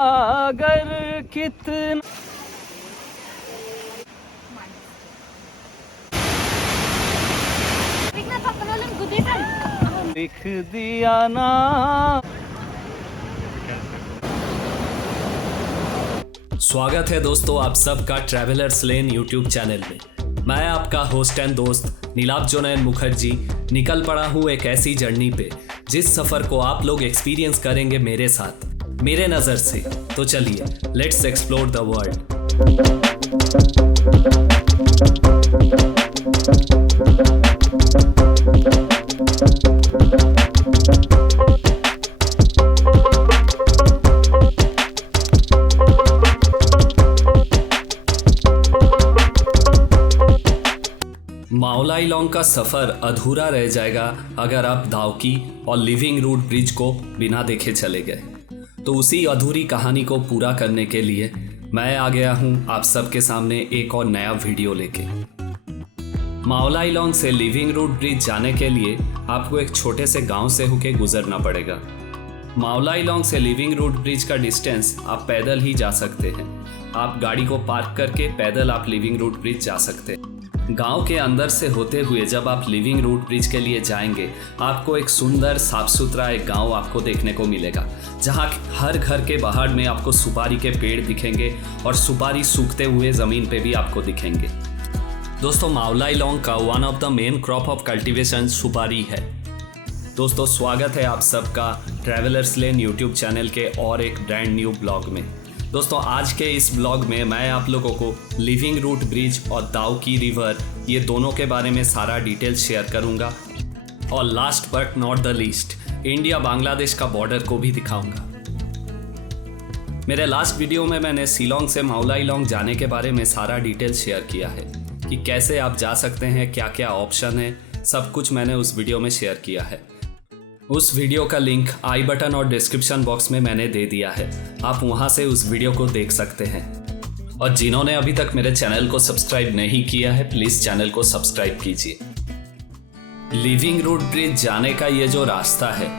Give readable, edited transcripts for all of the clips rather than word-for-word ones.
अगर कितना लिख दिया ना। स्वागत है दोस्तों आप सबका ट्रैवलर्स लेन यूट्यूब चैनल में। मैं आपका होस्ट एंड दोस्त नीलाब्जोनयन मुखर्जी निकल पड़ा हूँ एक ऐसी जर्नी पे जिस सफर को आप लोग एक्सपीरियंस करेंगे मेरे साथ, मेरे नज़र से। तो चलिए लेट्स एक्सप्लोर द वर्ल्ड। माओलाइलोंग का सफ़र अधूरा रह जाएगा अगर आप दावकी और लिविंग रूट ब्रिज को बिना देखे चले गए। तो उसी अधूरी कहानी को पूरा करने के लिए मैं आ गया हूं आप सबके सामने एक और नया वीडियो लेके। माओलाइलोंग से लिविंग रूट ब्रिज जाने के लिए आपको एक छोटे से गांव से होके गुजरना पड़ेगा। माओलाइलोंग से लिविंग रूट ब्रिज का डिस्टेंस आप पैदल ही जा सकते हैं। आप गाड़ी को पार्क करके पैदल आप लिविंग रूट ब्रिज जा सकते हैं। गांव के अंदर से होते हुए जब आप लिविंग रूट ब्रिज के लिए जाएंगे आपको एक सुंदर साफ सुथरा एक गांव आपको देखने को मिलेगा, जहां हर घर के बाहर में आपको सुपारी के पेड़ दिखेंगे और सुपारी सूखते हुए ज़मीन पे भी आपको दिखेंगे। दोस्तों माओलाइलोंग का one of the main crop of cultivation सुपारी है। दोस्तों स्वागत है आप सबका ट्रैवलर्स लेन यूट्यूब चैनल के और एक ब्रांड न्यू ब्लॉग में। दोस्तों आज के इस ब्लॉग में मैं आप लोगों को लिविंग रूट ब्रिज और दावकी रिवर ये दोनों के बारे में सारा डिटेल शेयर करूंगा और last but not the least India Bangladesh का बॉर्डर को भी दिखाऊंगा। मेरे लास्ट वीडियो में मैंने शिलोंग से माओलाइलोंग जाने के बारे में सारा डिटेल शेयर किया है कि कैसे आप जा सकते हैं, क्या क्या ऑप्शन है, सब कुछ मैंने उस वीडियो में शेयर किया है। उस वीडियो का लिंक आई बटन और डिस्क्रिप्शन बॉक्स में मैंने दे दिया है, आप वहां से उस वीडियो को देख सकते हैं। और जिन्होंने अभी तक मेरे चैनल को सब्सक्राइब नहीं किया है प्लीज़ चैनल को सब्सक्राइब कीजिए। लिविंग रूट ब्रिज जाने का ये जो रास्ता है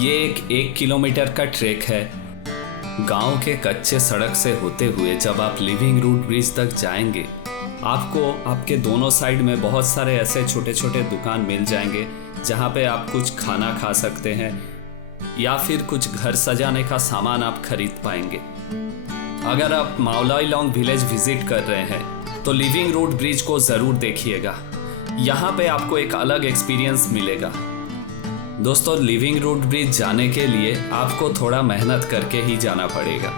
ये एक किलोमीटर का ट्रैक है। गांव के कच्चे सड़क से होते हुए जब आप लिविंग रूट ब्रिज तक जाएंगे आपको आपके दोनों साइड में बहुत सारे ऐसे छोटे छोटे दुकान मिल जाएंगे जहाँ पे आप कुछ खाना खा सकते हैं या फिर कुछ घर सजाने का सामान आप खरीद पाएंगे। अगर आप माओलाइलोंग विलेज विजिट कर रहे हैं तो लिविंग रूट ब्रिज को ज़रूर देखिएगा, यहाँ पे आपको एक अलग एक्सपीरियंस मिलेगा। दोस्तों लिविंग रूट ब्रिज जाने के लिए आपको थोड़ा मेहनत करके ही जाना पड़ेगा।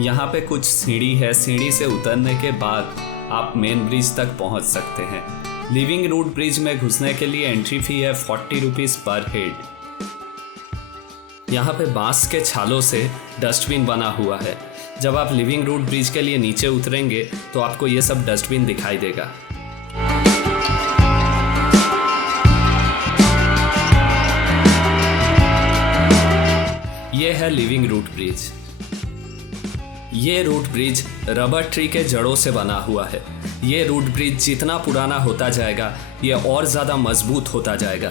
यहाँ पे कुछ सीढ़ी है, सीढ़ी से उतरने के बाद आप मेन ब्रिज तक पहुँच सकते हैं। लिविंग रूट ब्रिज में घुसने के लिए एंट्री फी है 40 रुपीज़ पर हेड। यहाँ पे बांस के छालों से डस्टबिन बना हुआ है। जब आप लिविंग रूट ब्रिज के लिए नीचे उतरेंगे तो आपको ये सब डस्टबिन दिखाई देगा। ये है लिविंग रूट ब्रिज। ये रूट ब्रिज रबर ट्री के जड़ों से बना हुआ है। ये रूट ब्रिज जितना पुराना होता जाएगा ये और ज़्यादा मजबूत होता जाएगा।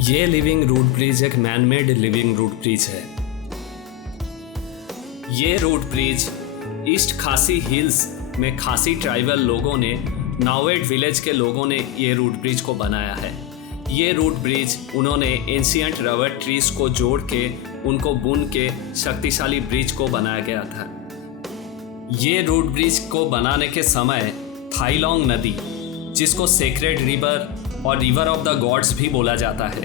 ये लिविंग रूट ब्रिज एक मैनमेड लिविंग रूट ब्रिज है। ये रूट ब्रिज ईस्ट खासी हिल्स में खासी ट्राइबल लोगों ने, नावेट विलेज के लोगों ने ये रूट ब्रिज को बनाया है। ये रूट ब्रिज उन्होंने एंशिएंट रबर ट्रीज को जोड़ के उनको बुन के शक्तिशाली ब्रिज को बनाया गया था। ये रूट ब्रिज को बनाने के समय थाईलोंग नदी, जिसको सेक्रेड रिवर और रिवर ऑफ द गॉड्स भी बोला जाता है,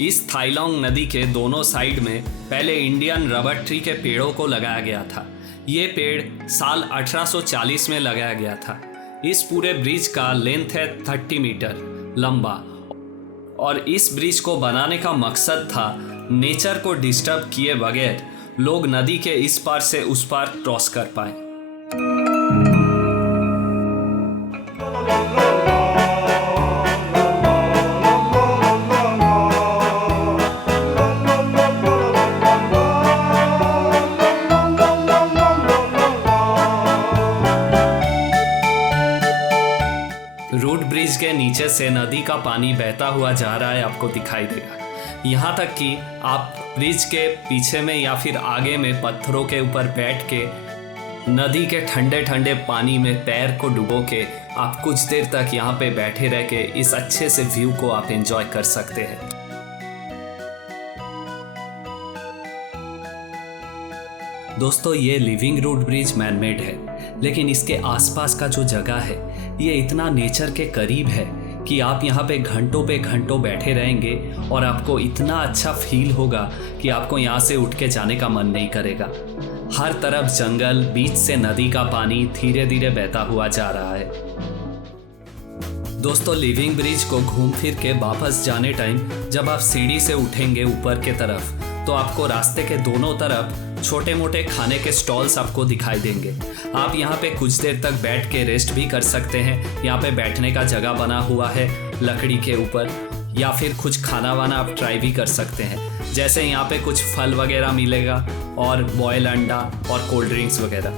इस थाईलोंग नदी के दोनों साइड में पहले इंडियन रबर ट्री के पेड़ों को लगाया गया था। ये पेड़ साल 1840 में लगाया गया था। इस पूरे ब्रिज का लेंथ है 30 मीटर लंबा और इस ब्रिज को बनाने का मकसद था नेचर को डिस्टर्ब किए बगैर लोग नदी के इस पार से उस पार क्रॉस कर पाए। रूट ब्रिज के नीचे से नदी का पानी बहता हुआ जा रहा है, आपको दिखाई देगा। यहाँ तक कि आप ब्रिज के पीछे में या फिर आगे में पत्थरों के ऊपर बैठ के नदी के ठंडे ठंडे पानी में पैर को डुबो के आप कुछ देर तक यहाँ पे बैठे रह के इस अच्छे से व्यू को आप एंजॉय कर सकते हैं। दोस्तों, ये लिविंग रूट ब्रिज मैनमेड है, लेकिन इसके आसपास का जो जगह है ये इतना नेचर के करीब है कि आप यहाँ पे घंटों बैठे रहेंगे और आपको इतना अच्छा फील होगा कि आपको यहाँ से उठ के जाने का मन नहीं करेगा। हर तरफ जंगल, बीच से नदी का पानी धीरे धीरे बहता हुआ जा रहा है। दोस्तों, लिविंग ब्रिज को घूम फिर के वापस जाने टाइम जब आप सीढ़ी से उठेंगे ऊपर के तरफ, तो आपको रास्ते के दोनों तरफ छोटे मोटे खाने के स्टॉल्स आपको दिखाई देंगे। आप यहाँ पे कुछ देर तक बैठ के रेस्ट भी कर सकते हैं। यहाँ पे बैठने का जगह बना हुआ है लकड़ी के ऊपर, या फिर कुछ खाना वाना आप ट्राई भी कर सकते हैं। जैसे यहाँ पे कुछ फल वगैरह मिलेगा और बॉयल अंडा और कोल्ड ड्रिंक्स वगैरह।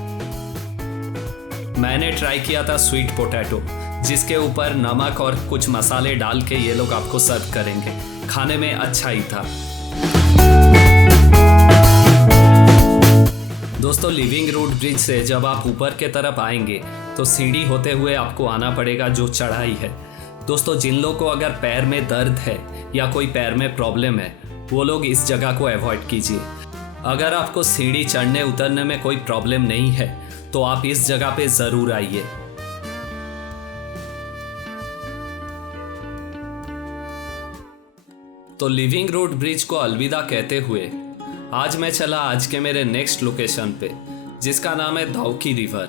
मैंने ट्राई किया था स्वीट पोटैटो, जिसके ऊपर नमक और कुछ मसाले डाल के ये लोग आपको सर्व करेंगे। खाने में अच्छा ही था। दोस्तों, लिविंग रूट ब्रिज से जब आप ऊपर के तरफ आएंगे तो सीढ़ी होते हुए आपको आना पड़ेगा, जो चढ़ाई है। दोस्तों, जिन लोगों को अगर पैर में दर्द है या कोई पैर में प्रॉब्लम है, वो लोग इस जगह को अवॉइड कीजिए। अगर आपको सीढ़ी चढ़ने उतरने में कोई प्रॉब्लम नहीं है तो आप इस जगह पे ज़रूर आइए। तो लिविंग रूट ब्रिज को अलविदा कहते हुए आज मैं चला आज के मेरे नेक्स्ट लोकेशन पे, जिसका नाम है दाउकी रिवर।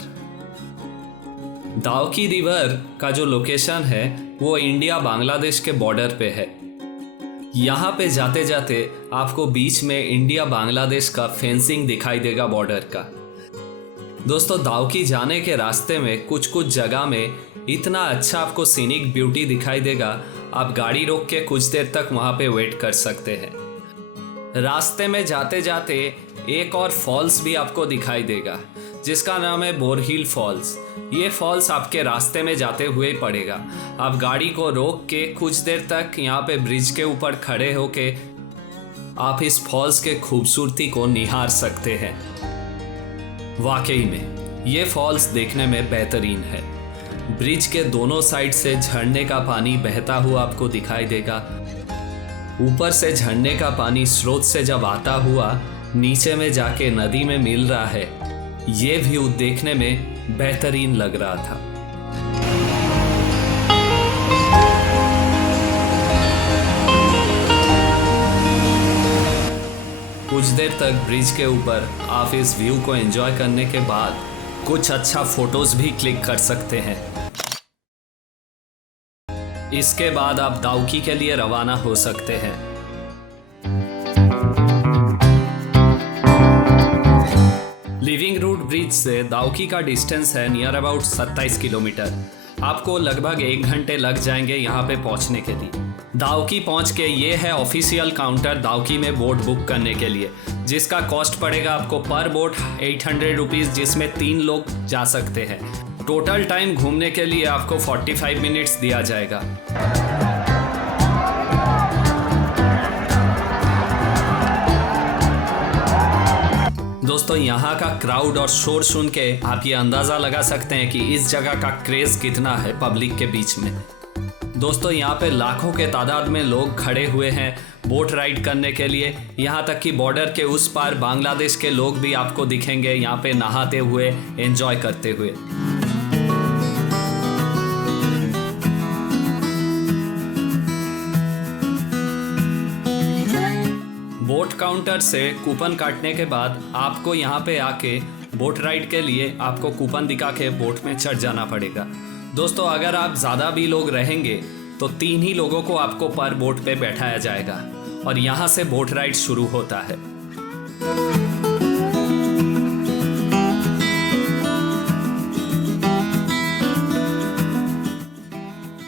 दाउकी रिवर का जो लोकेशन है वो इंडिया बांग्लादेश के बॉर्डर पे है। यहाँ पे जाते जाते आपको बीच में इंडिया बांग्लादेश का फेंसिंग दिखाई देगा बॉर्डर का। दोस्तों, दाउकी जाने के रास्ते में कुछ कुछ जगह में इतना अच्छा आपको सीनिक ब्यूटी दिखाई देगा, आप गाड़ी रोक के कुछ देर तक वहाँ पे वेट कर सकते हैं। रास्ते में जाते जाते एक और फॉल्स भी आपको दिखाई देगा, जिसका नाम है बोरहिल फॉल्स। ये फॉल्स आपके रास्ते में जाते हुए ही पड़ेगा। आप गाड़ी को रोक के कुछ देर तक यहाँ पे ब्रिज के ऊपर खड़े होके आप इस फॉल्स के खूबसूरती को निहार सकते हैं। वाकई में ये फॉल्स देखने में बेहतरीन है। ब्रिज के दोनों साइड से झरने का पानी बहता हुआ आपको दिखाई देगा। ऊपर से झरने का पानी स्रोत से जब आता हुआ नीचे में जाके नदी में मिल रहा है, ये व्यू देखने में बेहतरीन लग रहा था। कुछ देर तक ब्रिज के ऊपर आप इस व्यू को एंजॉय करने के बाद कुछ अच्छा फोटोज भी क्लिक कर सकते हैं। इसके बाद आप दाउकी के लिए रवाना हो सकते हैं। लिविंग रूट ब्रिज से दाउकी का डिस्टेंस है नियर अबाउट 27 किलोमीटर। आपको लगभग 1 घंटे लग जाएंगे यहाँ पे पहुँचने के लिए। दाउकी पहुँच के ये है ऑफिशियल काउंटर दाउकी में बोट बुक करने के लिए, जिसका कॉस्ट पड़ेगा आपको पर बोट 800 रुपीज़, जिसमें 3 लोग जा सकते हैं। टोटल टाइम घूमने के लिए आपको 45 मिनट्स दिया जाएगा। दोस्तों, यहाँ का क्राउड और शोर सुन के आप ये अंदाज़ा लगा सकते हैं कि इस जगह का क्रेज़ कितना है पब्लिक के बीच में। दोस्तों, यहाँ पे लाखों के तादाद में लोग खड़े हुए हैं बोट राइड करने के लिए। यहाँ तक कि बॉर्डर के उस पार बांग्लादेश के लोग भी आपको दिखेंगे यहाँ पे नहाते हुए, एंजॉय करते हुए। बोट काउंटर से कूपन काटने के बाद आपको यहाँ पे आके बोट राइड के लिए आपको कूपन दिखा के बोट में चढ़ जाना पड़ेगा। दोस्तों, अगर आप ज़्यादा भी लोग रहेंगे तो 3 ही लोगों को आपको पर बोट पे बैठाया जाएगा और यहाँ से बोट राइड शुरू होता है।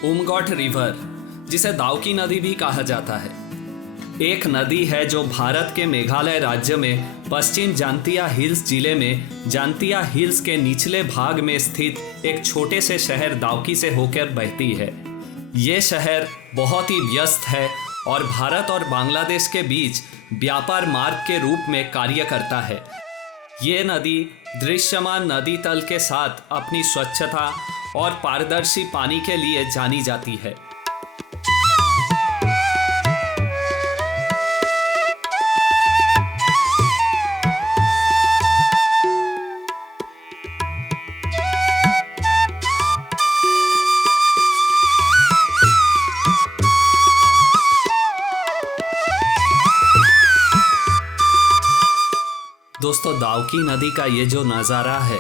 उमगॉट रिवर, जिसे दाउकी नदी भी कहा जाता है, एक नदी है जो भारत के मेघालय राज्य में पश्चिम जांतिया हिल्स जिले में जांतिया हिल्स के निचले भाग में स्थित एक छोटे से शहर दाउकी से होकर बहती है। ये शहर बहुत ही व्यस्त है और भारत और बांग्लादेश के बीच व्यापार मार्ग के रूप में कार्य करता है। ये नदी दृश्यमान नदी तल के साथ अपनी स्वच्छता और पारदर्शी पानी के लिए जानी जाती है। दोस्तों, दाउकी नदी का ये जो नज़ारा है,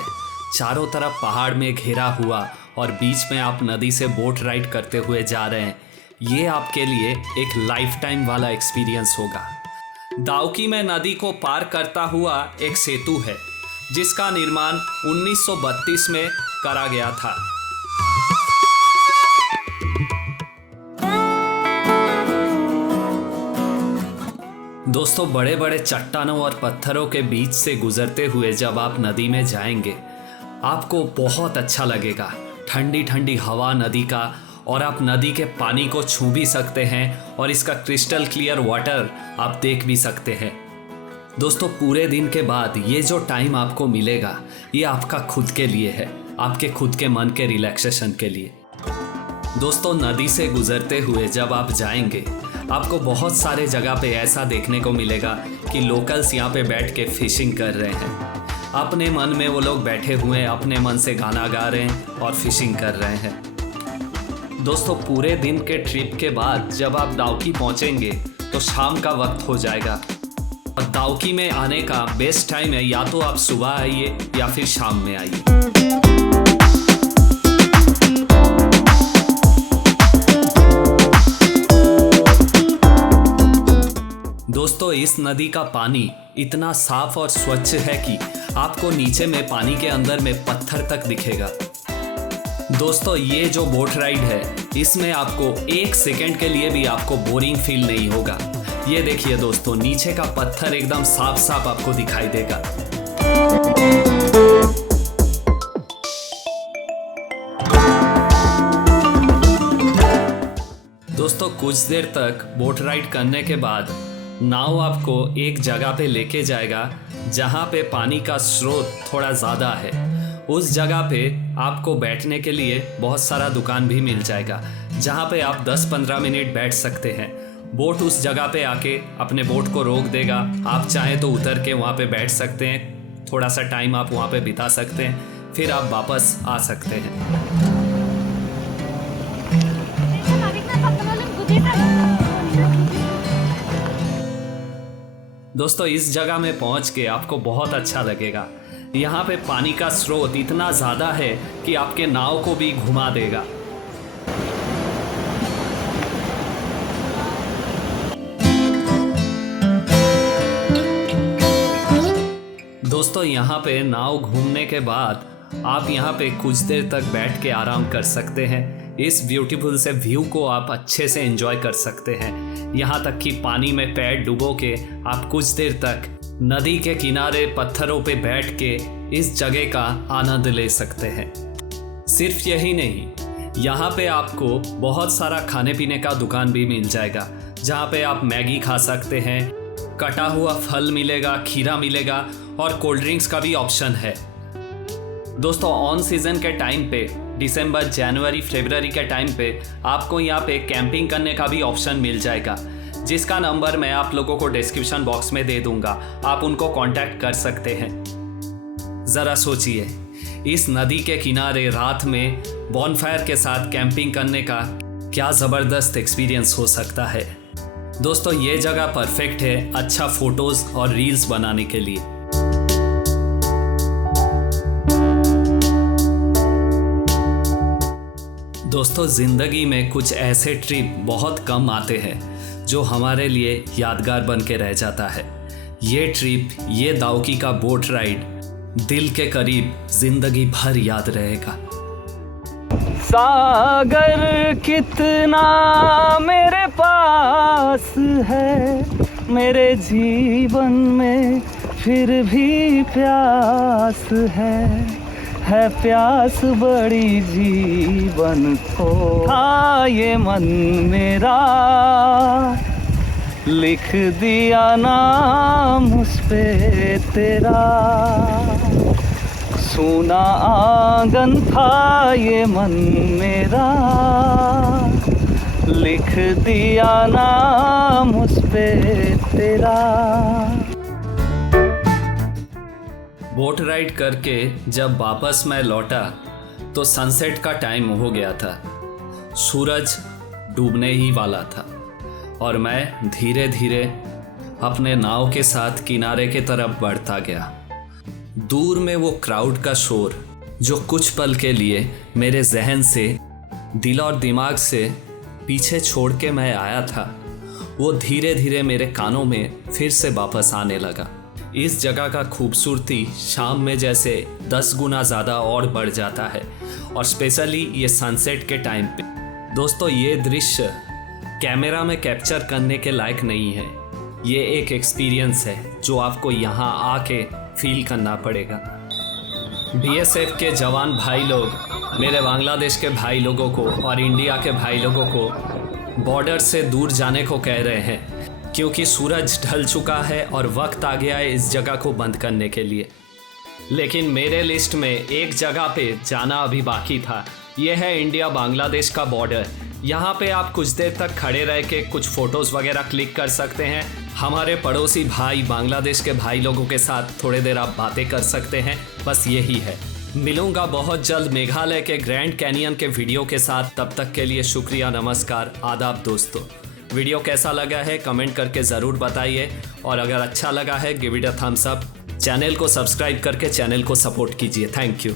चारों तरफ पहाड़ में घेरा हुआ और बीच में आप नदी से बोट राइड करते हुए जा रहे हैं, ये आपके लिए एक लाइफ टाइम वाला एक्सपीरियंस होगा। दाउकी में नदी को पार करता हुआ एक सेतु है जिसका निर्माण 1932 में करा गया था। दोस्तों, बड़े बड़े चट्टानों और पत्थरों के बीच से गुजरते हुए जब आप नदी में जाएंगे, आपको बहुत अच्छा लगेगा। ठंडी ठंडी हवा नदी का, और आप नदी के पानी को छू भी सकते हैं और इसका क्रिस्टल क्लियर वाटर आप देख भी सकते हैं। दोस्तों, पूरे दिन के बाद ये जो टाइम आपको मिलेगा, ये आपका खुद के लिए है, आपके खुद के मन के रिलैक्सेशन के लिए। दोस्तों, नदी से गुजरते हुए जब आप जाएंगे, आपको बहुत सारे जगह पे ऐसा देखने को मिलेगा कि लोकल्स यहाँ पे बैठ के फिशिंग कर रहे हैं। अपने मन में वो लोग बैठे हुए हैं, अपने मन से गाना गा रहे हैं और फिशिंग कर रहे हैं। दोस्तों, पूरे दिन के ट्रिप के बाद जब आप दाउकी पहुँचेंगे तो शाम का वक्त हो जाएगा। और दाउकी में आने का बेस्ट टाइम है, या तो आप सुबह आइए या फिर शाम में आइए। दोस्तों, इस नदी का पानी इतना साफ और स्वच्छ है कि आपको नीचे में पानी के अंदर में पत्थर तक दिखेगा। दोस्तों, ये जो बोट राइड है, इसमें आपको 1 सेकंड के लिए भी आपको बोरिंग फील नहीं होगा। ये देखिए दोस्तों, नीचे का पत्थर एकदम साफ साफ आपको दिखाई देगा। दोस्तों, कुछ देर तक बोट राइड करने के बाद नाव आपको एक जगह पे लेके जाएगा जहाँ पे पानी का स्रोत थोड़ा ज़्यादा है। उस जगह पे आपको बैठने के लिए बहुत सारा दुकान भी मिल जाएगा जहाँ पे आप 10-15 मिनट बैठ सकते हैं। बोट उस जगह पे आके अपने बोट को रोक देगा। आप चाहें तो उतर के वहाँ पे बैठ सकते हैं, थोड़ा सा टाइम आप वहाँ पे बिता सकते हैं, फिर आप वापस आ सकते हैं। दोस्तों, इस जगह में पहुंच के आपको बहुत अच्छा लगेगा। यहाँ पे पानी का स्रोत इतना ज़्यादा है कि आपके नाव को भी घुमा देगा। दोस्तों, यहाँ पे नाव घूमने के बाद आप यहाँ पे कुछ देर तक बैठ के आराम कर सकते हैं। इस ब्यूटीफुल से व्यू को आप अच्छे से एंजॉय कर सकते हैं। यहाँ तक कि पानी में पैर डुबो के आप कुछ देर तक नदी के किनारे पत्थरों पे बैठ के इस जगह का आनंद ले सकते हैं। सिर्फ यही नहीं, यहाँ पे आपको बहुत सारा खाने पीने का दुकान भी मिल जाएगा जहाँ पे आप मैगी खा सकते हैं, कटा हुआ फल मिलेगा, खीरा मिलेगा और कोल्ड ड्रिंक्स का भी ऑप्शन है। दोस्तों, ऑन सीजन के टाइम पे दिसंबर, जनवरी, फरवरी के टाइम पे आपको यहाँ पे कैंपिंग करने का भी ऑप्शन मिल जाएगा, जिसका नंबर मैं आप लोगों को डिस्क्रिप्शन बॉक्स में दे दूंगा। आप उनको कांटेक्ट कर सकते हैं। ज़रा सोचिए, इस नदी के किनारे रात में बॉनफायर के साथ कैंपिंग करने का क्या ज़बरदस्त एक्सपीरियंस हो सकता है। दोस्तों, ये जगह परफेक्ट है अच्छा फोटोज़ और रील्स बनाने के लिए। दोस्तों, ज़िंदगी में कुछ ऐसे ट्रिप बहुत कम आते हैं जो हमारे लिए यादगार बन के रह जाता है। ये ट्रिप, ये दाउकी का बोट राइड दिल के करीब ज़िंदगी भर याद रहेगा। सागर कितना मेरे पास है, मेरे जीवन में फिर भी प्यास है प्यास बड़ी जीवन को। हाँ ये मन मेरा लिख दिया नाम उस पे तेरा, सूना आंगन था ये मन मेरा, लिख दिया नाम उस पे तेरा। बोट राइड करके जब वापस मैं लौटा तो सनसेट का टाइम हो गया था। सूरज डूबने ही वाला था और मैं धीरे धीरे अपने नाव के साथ किनारे की तरफ बढ़ता गया। दूर में वो क्राउड का शोर जो कुछ पल के लिए मेरे जहन से, दिल और दिमाग से पीछे छोड़ के मैं आया था, वो धीरे धीरे मेरे कानों में फिर से वापस आने लगा। इस जगह का खूबसूरती शाम में जैसे 10 गुना ज़्यादा और बढ़ जाता है, और स्पेशली ये सनसेट के टाइम पे। दोस्तों ये दृश्य कैमरा में कैप्चर करने के लायक नहीं है, ये एक एक्सपीरियंस है जो आपको यहाँ आके फील करना पड़ेगा। बीएसएफ के जवान भाई लोग मेरे बांग्लादेश के भाई लोगों को और इंडिया के भाई लोगों को बॉर्डर से दूर जाने को कह रहे हैं, क्योंकि सूरज ढल चुका है और वक्त आ गया है इस जगह को बंद करने के लिए। लेकिन मेरे लिस्ट में एक जगह पे जाना अभी बाकी था। यह है इंडिया बांग्लादेश का बॉर्डर। यहाँ पे आप कुछ देर तक खड़े रह के कुछ फ़ोटोज़ वगैरह क्लिक कर सकते हैं। हमारे पड़ोसी भाई बांग्लादेश के भाई लोगों के साथ थोड़ी देर आप बातें कर सकते हैं। बस यही है। मिलूंगा बहुत जल्द मेघालय के ग्रैंड कैनियन के वीडियो के साथ। तब तक के लिए शुक्रिया, नमस्कार, आदाब दोस्तों। वीडियो कैसा लगा है कमेंट करके ज़रूर बताइए, और अगर अच्छा लगा है give it a thumbs up. Channel को सब्सक्राइब करके चैनल को सपोर्ट कीजिए। Thank you.